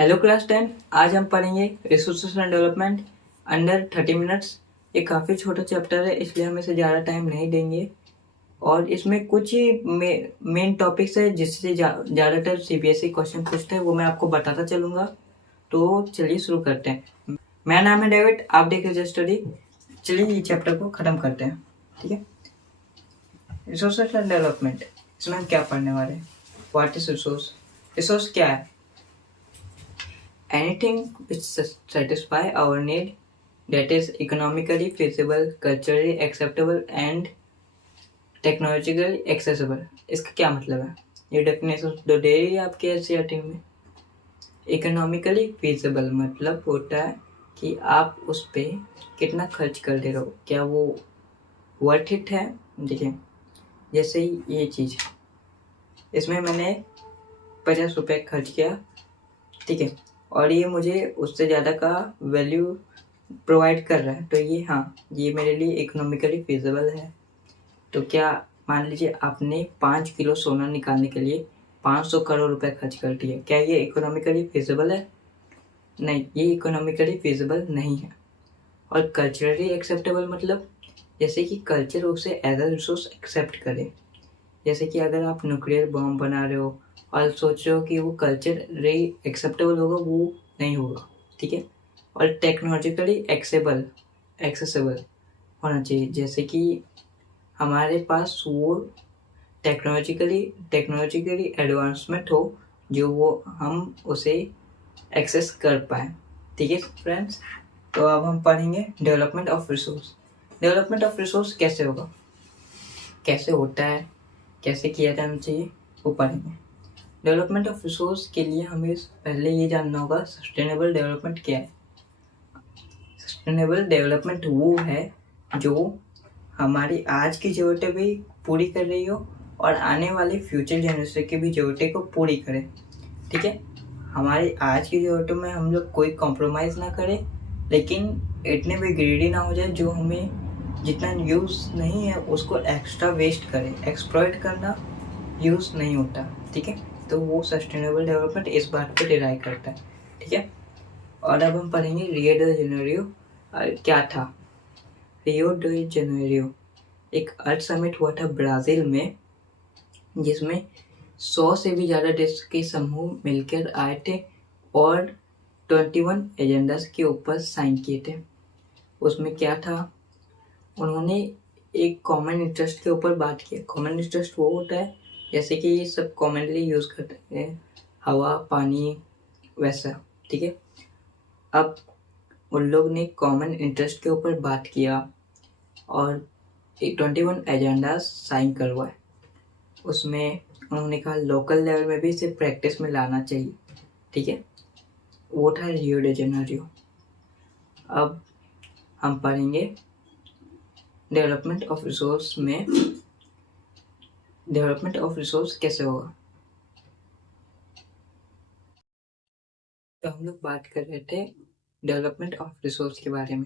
Hello class 10। आज हम पढ़ेंगे resources and development under 30 minutes. ये काफ़ी छोटा चैप्टर है, इसलिए हम इसे ज़्यादा टाइम नहीं देंगे। और इसमें कुछ ही मेन टॉपिक्स है जिससे ज़्यादातर सीबीएसई क्वेश्चन पूछते हैं, वो मैं आपको बताता चलूँगा। तो चलिए शुरू करते हैं। मेरा नाम है डेविड, आप देख रहे स्टडी। चलिए ये चैप्टर को ख़त्म करते हैं, ठीक है। रिसोर्सेज एंड डेवलपमेंट, इसमें हम क्या पढ़ने वाले हैं? What is resource? रिसोर्स क्या है? Anything which satisfy our need that is economically feasible, culturally acceptable and technologically accessible। इसका क्या मतलब है? ये डेफिनेशन तो दे रही है आपके एनसीईआरटी में। इकोनॉमिकली feasible मतलब होता है कि आप उस पर कितना खर्च कर दे रहे हो, क्या वो वर्थ इट है। देखिए जैसे ये चीज़, इसमें मैंने 50 रुपये खर्च किया, ठीक है, और ये मुझे उससे ज़्यादा का वैल्यू प्रोवाइड कर रहा है, तो ये ये मेरे लिए इकोनॉमिकली फिजिबल है। तो क्या मान लीजिए आपने 5 किलो सोना निकालने के लिए 500 करोड़ रुपए खर्च कर दिए, क्या ये इकोनॉमिकली फिजिबल है? नहीं, ये इकोनॉमिकली फिजिबल नहीं है। और कल्चरली एक्सेप्टेबल मतलब जैसे कि कल्चर उसे एज अ रिसोर्स एक्सेप्ट करे। जैसे कि अगर आप न्यूक्लियर बॉम्ब बना रहे हो और सोच रहे हो कि वो कल्चरली एक्सेप्टेबल होगा, वो नहीं होगा, ठीक है। और टेक्नोलॉजिकली एक्सेसिबल होना चाहिए, जैसे कि हमारे पास वो टेक्नोलॉजिकली एडवांसमेंट हो जो वो हम उसे एक्सेस कर पाए, ठीक है फ्रेंड्स। तो अब हम पढ़ेंगे development of resource. Development of resource कैसे होगा, कैसे होता है, कैसे किया जाना चाहिए, वो पढ़ेंगे। डेवलपमेंट ऑफ रिसोर्स के लिए हमें पहले ये जानना होगा सस्टेनेबल डेवलपमेंट क्या है। सस्टेनेबल डेवलपमेंट वो है जो हमारी आज की ज़रूरतें भी पूरी कर रही हो और आने वाले फ्यूचर जनरेशन की भी ज़रूरतें को पूरी करे, ठीक है। हमारी आज की ज़रूरतों में हम लोग कोई कॉम्प्रोमाइज़ ना करें, लेकिन इतने भी ग्रीडी ना हो जाए जो हमें जितना यूज़ नहीं है उसको एक्स्ट्रा वेस्ट करें। एक्सप्लॉइट करना यूज़ नहीं होता, ठीक है। तो वो सस्टेनेबल डेवलपमेंट इस बात पे डिराइव करता है, ठीक है। और अब हम पढ़ेंगे रियो डी जेनेरियो क्या था। रियो डी जेनेरियो एक अर्थ समिट हुआ था ब्राज़ील में, जिसमें 100 से भी ज़्यादा देश के समूह मिलकर आए थे और 21 एजेंडास के ऊपर साइन किए थे। उसमें क्या था, उन्होंने एक कॉमन इंटरेस्ट के ऊपर बात की। कॉमन इंटरेस्ट वो होता है जैसे कि ये सब कॉमनली यूज़ करते हैं, हवा, पानी, वैसा, ठीक है। अब उन लोग ने कॉमन इंटरेस्ट के ऊपर बात किया और 21 एजेंडास साइन करवाए। उसमें उन्होंने कहा लोकल लेवल में भी इसे प्रैक्टिस में लाना चाहिए, ठीक है। वो था रियो डी जेनेरियो। अब हम पढ़ेंगे डेवलपमेंट ऑफ रिसोर्स में डेवलपमेंट ऑफ रिसोर्स कैसे होगा। तो हम लोग बात कर रहे थे डेवलपमेंट ऑफ रिसोर्स के बारे में।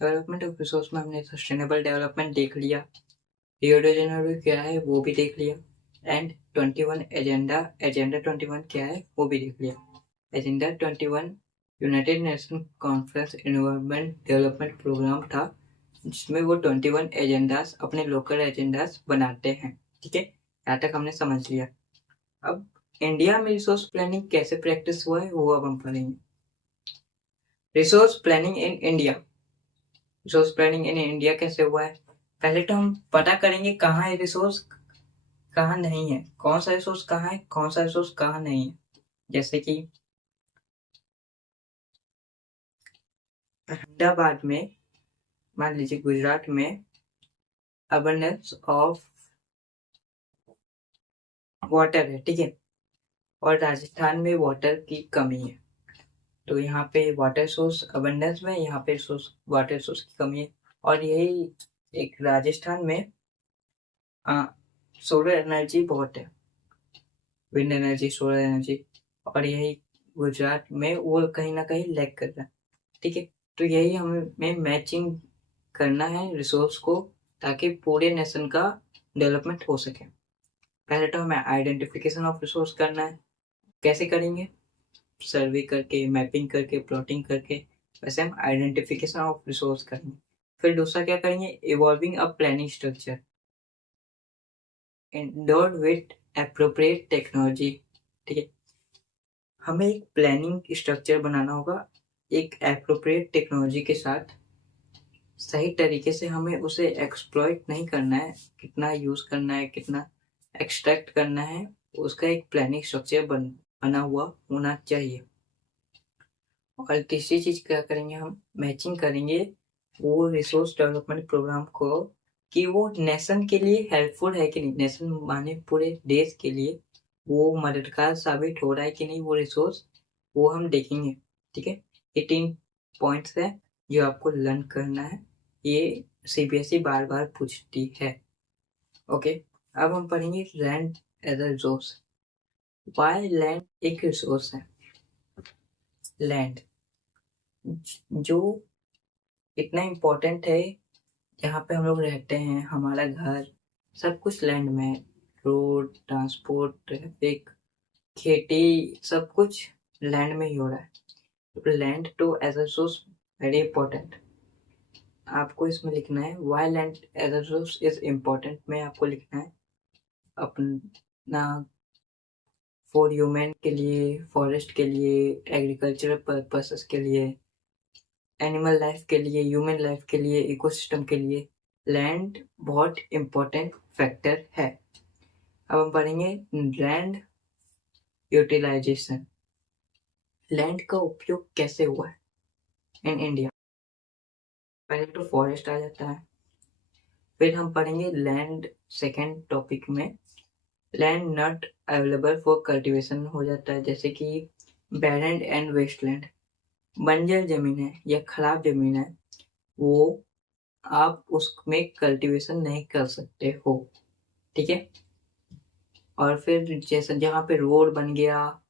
डेवलपमेंट ऑफ रिसोर्स में हमने सस्टेनेबल डेवलपमेंट देख लिया, रियो डी जेनेरियो क्या है वो भी देख लिया, एंड 21 एजेंडा 21 क्या है वो भी देख लिया। Agenda 21 United Nation conference environment development programme था, जिसमें वो 21 एजेंडास अपने लोकल एजेंडास बनाते हैं, ठीक है। यहाँ तक हमने समझ लिया। अब इंडिया में रिसोर्स प्लानिंग कैसे प्रैक्टिस हुआ है वो अब हम पढ़ेंगे। Resource planning in India. Resource planning in India कैसे हुआ है, पहले तो हम पता करेंगे कहाँ है रिसोर्स, कहाँ नहीं है, कौन सा रिसोर्स कहाँ है, कौन सा रिसोर्स कहाँ नहीं है। जैसे कि अहमदाबाद में, मान लीजिए गुजरात में अबंडेंस ऑफ वाटर है, ठीक है, और राजस्थान में वाटर की कमी है। तो यहाँ पे वाटर सोर्स अबंडेंस में, यहाँ पे वाटर सोर्स की कमी है। और यही एक राजस्थान में सोलर एनर्जी बहुत है, विंड एनर्जी, सोलर एनर्जी, और यही गुजरात में वो कहीं ना कहीं लैग कर रहा है, ठीक है। तो यही हमें मैचिंग करना है रिसोर्स को, ताकि पूरे नेशन का डेवलपमेंट हो सके। पहले तो हमें आइडेंटिफिकेशन ऑफ रिसोर्स करना है। कैसे करेंगे, सर्वे करके, मैपिंग करके, प्लॉटिंग करके, वैसे हम आइडेंटिफिकेशन ऑफ रिसोर्स करेंगे। फिर दूसरा क्या करेंगे, evolving a planning structure endowed with appropriate technology. ठीक है, हमें एक प्लानिंग स्ट्रक्चर बनाना होगा एक एप्रोप्रिएट टेक्नोलॉजी के साथ। सही तरीके से हमें उसे एक्सप्लॉइट नहीं करना है, कितना यूज करना है, कितना एक्सट्रैक्ट करना है, उसका एक प्लानिंग स्ट्रक्चर बना हुआ होना चाहिए। और तीसरी चीज क्या करेंगे, हम मैचिंग करेंगे वो रिसोर्स डेवलपमेंट प्रोग्राम को कि वो नेशन के लिए हेल्पफुल है कि नहीं, नेशन माने पूरे देश के लिए वो मददगार साबित हो रहा है कि नहीं वो रिसोर्स, वो हम देखेंगे। ठीक है, 18 पॉइंट्स है जो आपको लर्न करना है, ये सीबीएसई बार बार पूछती है। ओके, अब हम पढ़ेंगे land as a resource. Why land एक रिसोर्स है। लैंड जो इतना इम्पोर्टेंट है, जहाँ पे हम लोग रहते हैं, हमारा घर, सब कुछ लैंड में है। रोड, ट्रांसपोर्ट, ट्रैफिक, खेती, सब कुछ लैंड में ही हो रहा है। Land to as a resource very important. आपको इसमें लिखना है why land as a resource is important में आपको लिखना है अपना फॉर ह्यूमन के लिए, फॉरेस्ट के लिए, एग्रीकल्चरल पर्पसेस के लिए, एनिमल लाइफ के लिए, ह्यूमन लाइफ के लिए, इकोसिस्टम के लिए लैंड बहुत इम्पोर्टेंट फैक्टर है। अब हम पढ़ेंगे लैंड यूटिलाइजेशन। लैंड का उपयोग कैसे हुआ है इन इंडिया। पहले तो फॉरेस्ट आ जाता है, फिर हम पढ़ेंगे लैंड सेकेंड टॉपिक में land not available for cultivation हो जाता है, जैसे कि बैरन एंड वेस्टलैंड, बंजर जमीन है या खराब जमीन है, वो आप उसमें कल्टीवेशन नहीं कर सकते हो। ठीक है, और फिर जैसे जहाँ पे रोड बन गया,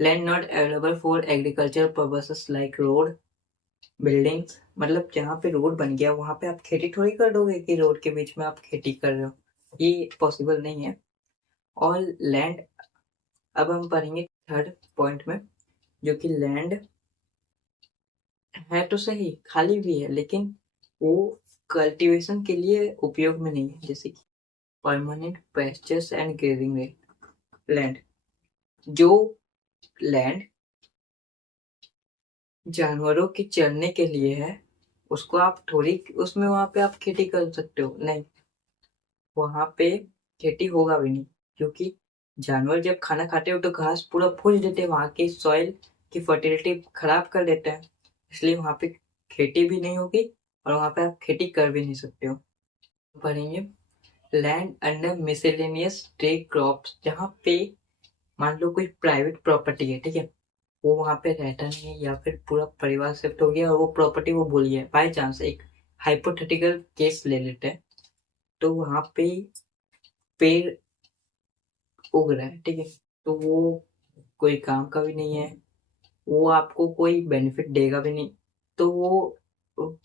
land not available for agriculture purposes like road buildings, मतलब जहाँ पे रोड बन गया वहाँ पे आप खेती थोड़ी कर दोगे कि रोड के बीच में आप खेती कर रहे हो, ये पॉसिबल नहीं है। और लैंड, अब हम पढ़ेंगे थर्ड पॉइंट में, जो कि लैंड है तो सही, खाली भी है, लेकिन वो कल्टीवेशन के लिए उपयोग में नहीं है, जैसे कि permanent pastures and grazing land. जो लैंड जानवरों के चरने के लिए है, उसको आप थोड़ी उसमें वहां पे आप खेती कर सकते हो, नहीं, वहां पे खेती होगा भी नहीं, क्योंकि जानवर जब खाना खाते हो तो घास पूरा फूस देते हैं, वहां की सॉइल की फर्टिलिटी खराब कर देते हैं, इसलिए वहां पे खेती भी नहीं होगी और वहां पे आप खेती कर भी नहीं सकते हो। पढ़ेंगे land under miscellaneous tree crops, जहाँ पे मान लो कोई प्राइवेट प्रॉपर्टी है, ठीक है, वो वहां पे रहता नहीं है या फिर पूरा परिवार शिफ्ट हो गया और वो प्रॉपर्टी वो भूल गया, बाई चांस एक हाइपोथेटिकल केस ले लेते हैं, तो वहां पे पेड़ उग रहा है, ठीक है, तो वो कोई काम का भी नहीं है, वो आपको कोई बेनिफिट देगा भी नहीं, तो वो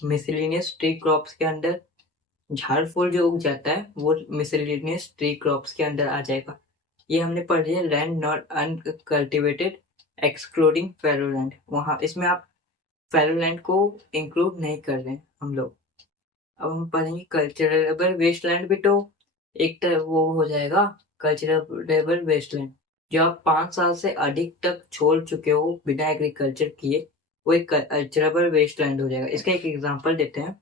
मिसलेनियस ट्री क्रॉप्स के अंदर, झाड़ फूल जो उग जाता है वो मिसलेनियस ट्री क्रॉप्स के अंदर आ जाएगा। ये हमने पढ़ लिया land not uncultivated excluding fallow land, वहाँ इसमें आप फैलो लैंड को इंक्लूड नहीं कर रहे हैं हम लोग। अब हम पढ़ेंगे कल्चरल वेस्टलैंड भी, तो एक तरह वो हो जाएगा कल्चरल वेस्टलैंड, जो आप 5 साल से अधिक तक छोड़ चुके हो बिना एग्रीकल्चर किए, वो एक कल्चरल वेस्टलैंड हो जाएगा। इसका एक एग्जांपल देते हैं,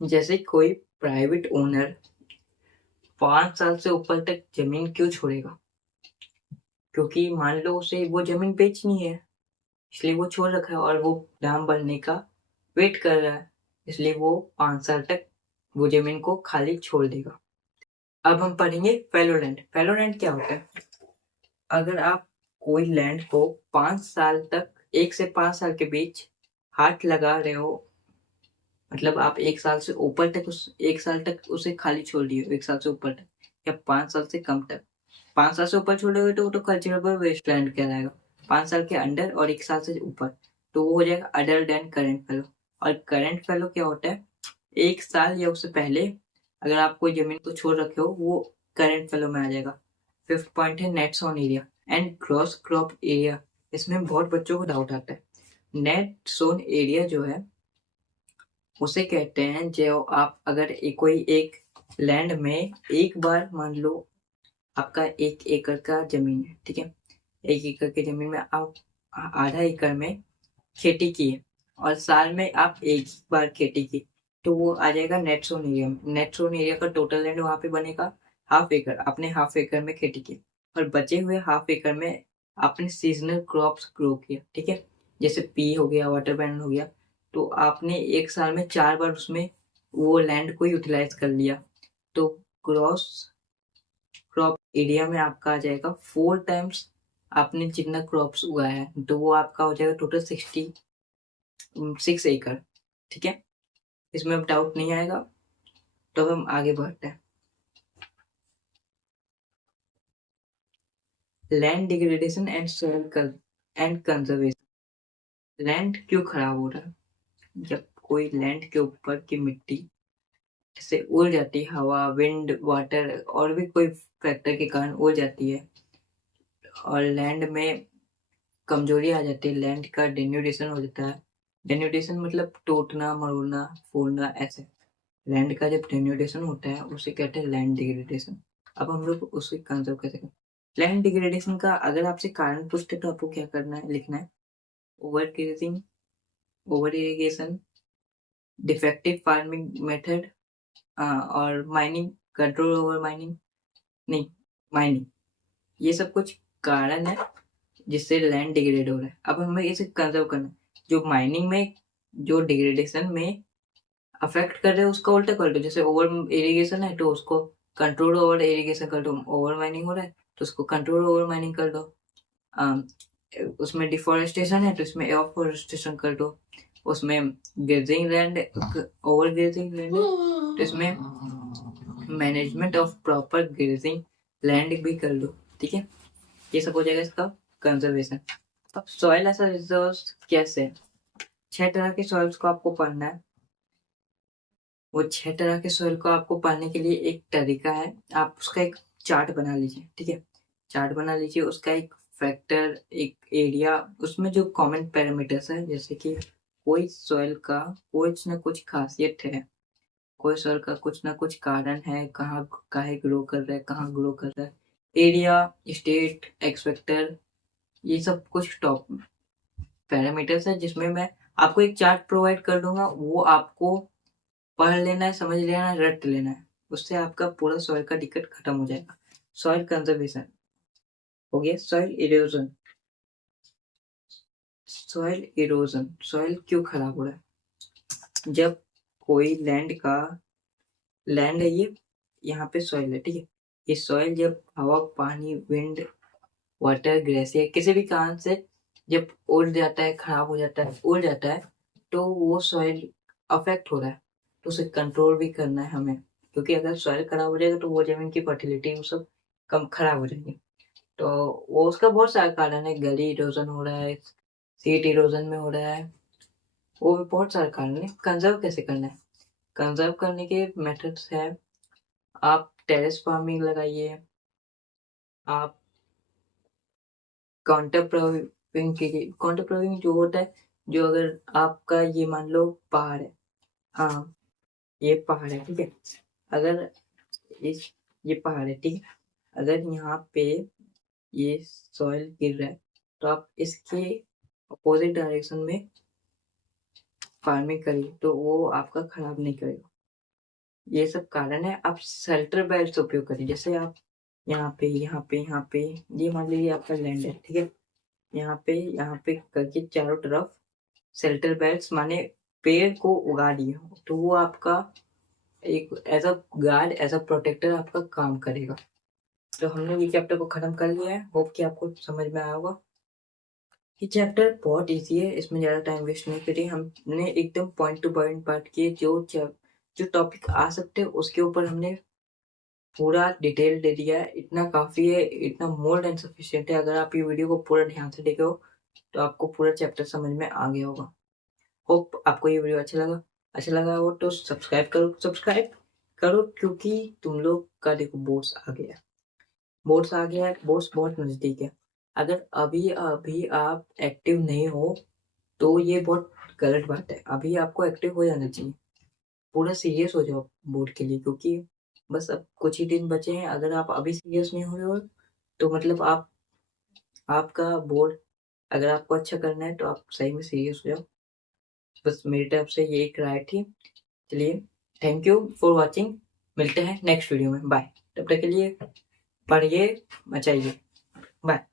जैसे कोई प्राइवेट ओनर 5 साल से ऊपर तक जमीन क्यों छोड़ेगा, क्योंकि मान लो उसे वो जमीन बेचनी है, इसलिए वो छोड़ रखा है और वो दाम बढ़ने का वेट कर रहा है, इसलिए वो 5 साल तक वो जमीन को खाली छोड़ देगा। अब हम पढ़ेंगे फैलोलैंड। फैलोलैंड क्या होता है, अगर आप कोई लैंड को 5 साल तक, 1 से 5 साल के बीच हाथ लगा रहे हो, मतलब आप 1 साल से ऊपर तक 1 साल तक उसे खाली छोड़ दिए, 1 साल से ऊपर तक या 5 साल से कम तक, 5 साल से ऊपर छोड़ोगे तो वो तो कल्चरल वेस्टलैंड कहलाएगा, 5 साल के अंडर और 1 साल से ऊपर तो वो हो जाएगा अडल्ट एंड करेंट फेलो। और करेंट फेलो क्या होता है, 1 साल या उससे पहले अगर आप कोई जमीन को छोड़ रखे हो वो करेंट फेलो में आ जाएगा। 5th पॉइंट है nets on area and gross crop area, इसमें बहुत बच्चों को डाउट आता है। नेट जोन एरिया जो है उसे कहते हैं जो आप अगर कोई एक लैंड में एक बार मान लो आपका 1 एकड़ का जमीन है, ठीक है। 1 एकड़ की जमीन में आप आधा एकड़ में खेती की है और साल में आप एक ही बार खेती की, तो वो आ जाएगा नेट जोन एरिया में। नेट जोन एरिया का टोटल लैंड वहां पे बनेगा हाफ एकड़। आपने हाफ एकड़ में खेती की और बचे हुए हाफ एकड़ में आपने सीजनल क्रॉप्स ग्रो किया, ठीक है। जैसे पी हो गया, वाटरमेलन हो गया, तो आपने एक साल में 4 बार उसमें वो लैंड को यूटिलाइज कर लिया, तो ग्रॉस क्रॉप एरिया में आपका आ जाएगा 4 टाइम्स आपने जितना क्रॉप्स उगाया है, तो वो आपका हो जाएगा टोटल 66 एकड़, ठीक है। इसमें अब डाउट नहीं आएगा, तो हम आगे बढ़ते हैं। Land degradation and soil and conservation. Land क्यों खराब हो रहा है? जब कोई लैंड के ऊपर की मिट्टी जैसे उड़ जाती है, हवा, विंड, वाटर और भी कोई फैक्टर के कारण उड़ जाती है और लैंड में कमजोरी आ जाती है, लैंड का डेन्यूडेशन हो जाता है। डेन्यूडेशन मतलब टूटना, मरोड़ना, फूलना, ऐसे। लैंड का जब डेन्यूडेशन होता है उसे कहते हैं लैंड डिग्रेडेशन। अब हम लोग उसे कंजर्व कैसे करें? लैंड डिग्रेडेशन का अगर आपसे कारण पूछते तो आपको क्या करना है, लिखना है over grazing, over irrigation, defective farming method और माइनिंग, कंट्रोल ओवर माइनिंग, नहीं माइनिंग। ये सब कुछ कारण है जिससे लैंड डिग्रेड हो रहा है। अब हमें इसे कंजर्व करना है। जो माइनिंग में, जो डिग्रेडेशन में अफेक्ट कर रहे हैं उसका उल्टा कर दो। जैसे ओवर इरिगेशन है तो उसको कंट्रोल ओवर इरिगेशन कर दो। ओवर माइनिंग हो रहा है तो उसको कंट्रोल ओवर माइनिंग कर दो। उसमें डिफोरेस्टेशन है तो इसमें एफोरेस्टेशन कर दो। उसमें grazing land, over grazing land है तो इसमें management of proper grazing land भी कर दो, ठीक है। ये सब हो जाएगा इसका कंजर्वेशन। अब सॉइल ऐसा रिसोर्स कैसे है? 6 तरह के सॉइल्स को आपको पढ़ना है। वो 6 तरह के सॉइल को आपको पाने के लिए एक तरीका है, आप उसका एक चार्ट बना लीजिए, ठीक है। चार्ट बना लीजिए, उसका एक फैक्टर, एक एरिया, उसमें जो कॉमन पैरामीटर्स है, जैसे कि कोई सॉइल का कुछ ना कुछ खासियत है, कोई सॉइल का कुछ ना कुछ कारण है, कहाँ काहे ग्रो कर रहा है, कहाँ ग्रो कर रहा है, एरिया, स्टेट, एक्स फैक्टर, ये सब कुछ टॉप पैरामीटर्स है जिसमें मैं आपको एक चार्ट प्रोवाइड कर दूंगा। वो आपको पढ़ लेना है, समझ लेना है, रट लेना है, उससे आपका पूरा सॉइल का दिक्कत खत्म हो जाएगा। सॉइल कंजर्वेशन हो गया। Soil erosion. Soil erosion, soil क्यों खराब हो रहा है? जब कोई लैंड है, ये यहाँ पे सॉइल है, ठीक है। ये सॉइल जब हवा, पानी, विंड, वाटर, ग्लेशियर किसी भी कारण से जब उड़ जाता है, खराब हो जाता है, उड़ जाता है, तो वो सॉइल अफेक्ट हो रहा है, तो उसे कंट्रोल भी करना है हमें। क्योंकि अगर सॉइल खराब हो जाएगा तो वो जमीन की फर्टिलिटी वो सब कम खराब हो जाएगी। तो वो उसका बहुत सारा कारण है, गली इरोजन हो रहा है, सीट इरोजन में हो रहा है, वो भी बहुत सारे कारण है। कंजर्व कैसे करना है? कंजर्व करने के मेथड्स है, आप टेरेस फार्मिंग लगाइए, आप काउंटर प्रोविंग कीजिए। काउंटर प्रोविंग जो होता है, जो अगर आपका ये मान लो पहाड़ है, हाँ ये पहाड़ है, ठीक है। अगर ये पहाड़ है, ठीक है। अगर यहाँ पे ये सॉइल गिर रहा है तो आप इसके अपोजिट डायरेक्शन में फार्मिंग करिए, तो वो आपका खराब नहीं करेगा। ये सब कारण है। आप शेल्टर बेल्ट उपयोग करिए। जैसे आप यहाँ पे, यहाँ पे, यहाँ पे, ये मान लीजिए आपका लैंड है, ठीक है। यहाँ पे करके चारों तरफ शेल्टर बेल्ट्स माने पेड़ को उगा दिए हो, तो वो आपका एक as a guard, as a protector आपका काम करेगा। तो हमने ये चैप्टर को खत्म कर लिया है। होप कि आपको समझ में आया होगा। ये चैप्टर बहुत इजी है, इसमें ज़्यादा टाइम वेस्ट नहीं करिए। हमने एकदम पॉइंट टू पॉइंट पार्ट किए, जो टॉपिक आ सकते हैं उसके ऊपर हमने पूरा डिटेल दे दिया है। इतना काफ़ी है, इतना मोर देन सफिशिएंट है। अगर आप ये वीडियो को पूरा ध्यान से देखे हो तो आपको पूरा चैप्टर समझ में आ गया होगा। होप आपको ये वीडियो अच्छा लगा हो तो सब्सक्राइब करो क्योंकि तुम लोग का देखो बोर्ड्स आ गया है, बोर्ड्स बहुत नज़दीक है। अगर अभी अभी आप एक्टिव नहीं हो तो ये बहुत गलत बात है। अभी आपको एक्टिव हो जाना चाहिए, पूरा सीरियस हो जाओ बोर्ड के लिए, क्योंकि बस अब कुछ ही दिन बचे हैं। अगर आप अभी सीरियस नहीं हो रहे हो तो मतलब आपका बोर्ड, अगर आपको अच्छा करना है तो आप सही में सीरियस हो जाओ। बस मेरी तरफ से ये एक राय थी। चलिए, थैंक यू फॉर वॉचिंग। मिलते हैं नेक्स्ट वीडियो में। बाय। तब तक के लिए पढ़िए, मचाइए। बाय।